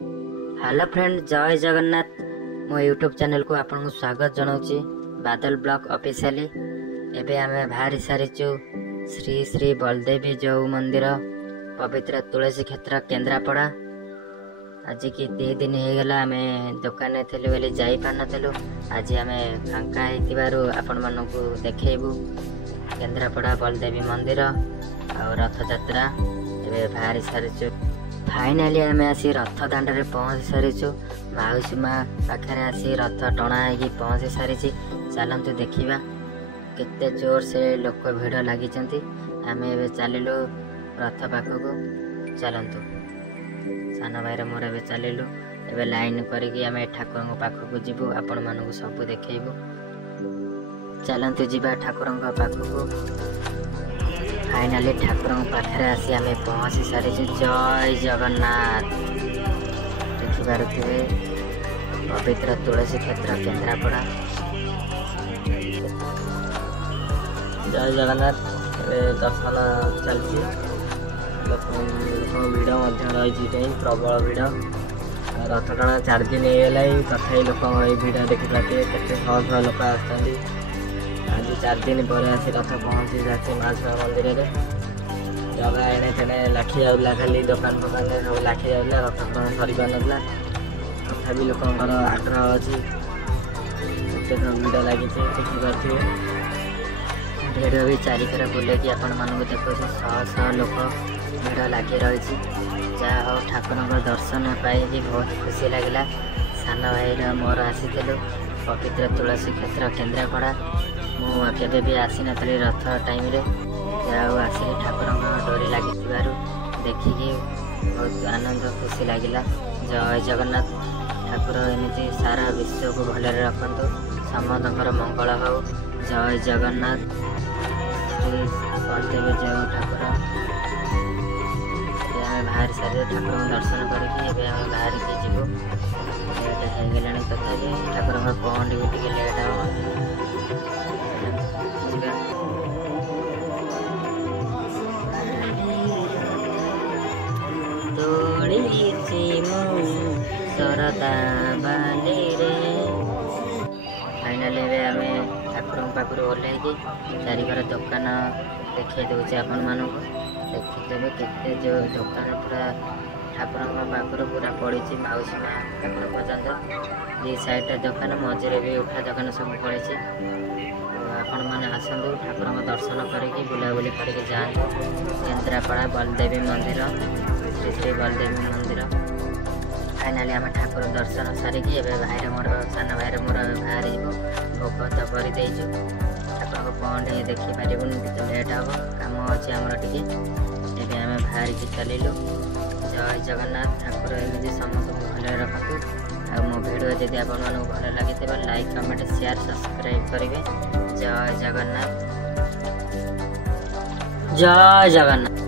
Hello friend, जय जगन्नाथ। मो YouTube channel को आपन को स्वागत जनाऊँगी। बादल ब्लॉग ऑफिशियली एबे आमे बाहरी सारिचु श्री श्री बलदेवी जौ मंदिर पवित्र तुलसी क्षेत्र केन्द्रापड़ा। आज की 3 दिन हो गला आमे दुकान थिलु बेले जाई पान नथिलु। आज आमे फांका हेतिबारु आपन मानकु देखेबु केन्द्रापड़ा बलदेवी मंदिर और रथ यात्रा। एबे बाहरी सारिचु फाइनाली आम आसी रथ दाण्ड पहुँची सारीचु। माउसी माँ पाखे आसी रथ टणा हो पहुँची सारी। चलतु देखा केते जोर से लोक भिड़ लगी। आम ए चलू रथ पाखक। चलतु सान भाई मोर ए चलू ए लाइन करके ठाकुर पाखक जीवु। आपण मानक सब देखू। चलतु जीवा ठाकुर पाखक। फाइनाली ठाकुर पाखे आसी आम पहुँची सारी। जय जगन्नाथ। देखिपे पवित्र तुलसी क्षेत्र केन्द्रापड़ा। जय जगन्नाथ। दर्शन चलती लोक भिड़ रही प्रबल भिड़। रथ टଣା 4 दिन होगा तथा लोक भिड़ देखिपे के शह लोक आसती। आज 4 दिन पर आसी रथ पहुँची जाती माँ मंदिर में। जगह एने तेने लाखी जाऊला खाली दुकान फकान सब लाखी जाऊला। रथ टଣା सरी पार ना तथा लोकंर आग्रह अच्छी भिड़ लगी देखिपे। भिड़ भी चारिकर बुलेकी आपण मानक देखो शह शह लोक भिड़ लगी रही। जहाँ हो ठाकुर दर्शन पाई बहुत खुशी लगे। सान भाई मोर आसी पवित्र तुलसी क्षेत्र केन्द्रापड़ा। मुझे भी आसी नी रथ टाइम रे। जहाँ आसिली ठाकुर डोरी लगी देखिकी बहुत आनंद खुशी लगे। जय जगन्नाथ। ठाकुर एमती सारा विश्व को भल रखु। समस्त मंगल हो। जय जगन्नाथ। श्री बलदेवी जय ठाकुर। बाहर सारे ठाकुर दर्शन करके बाहर के जीवु। लेट हो गला तथापि ठाकुर पहुँच भी लेट हो। फाइनाली आम ठाकुर पाखु ओह्लैकी चारिकर दुकान देखा दूचे आपण मानक। देखिदेवे केते जो दुकान पूरा ठाकुर पाखु पूरा पड़ी। माउसी माँ ठाकुर पर्यंत 2 साइड दुकान मझे भी उठा दुकान सब पड़ी। आपण मैंने आसतु ठाकुर दर्शन करके बुलाबुली करके जातु केन्द्रापड़ा बलदेवी मंदिर श्री श्री बलदेवी मंदिर। फाइनाली आम ठाकुर दर्शन सारिकी ए भाई मोर सान भाई मोर बाहर भोग तो करदेचु। ठाकुर पहुँच देखिपारे तो लेट हम कम अच्छे आमर टी। आम बाहर की चलू। जय जगन्नाथ। ठाकुर एमती समस्त भल रखु। आ मो भिडियो जदि आपण मानक भल लगी लाइक कमेंट शेयर सब्सक्राइब करेंगे। जय जगन्नाथ। जय जगन्नाथ।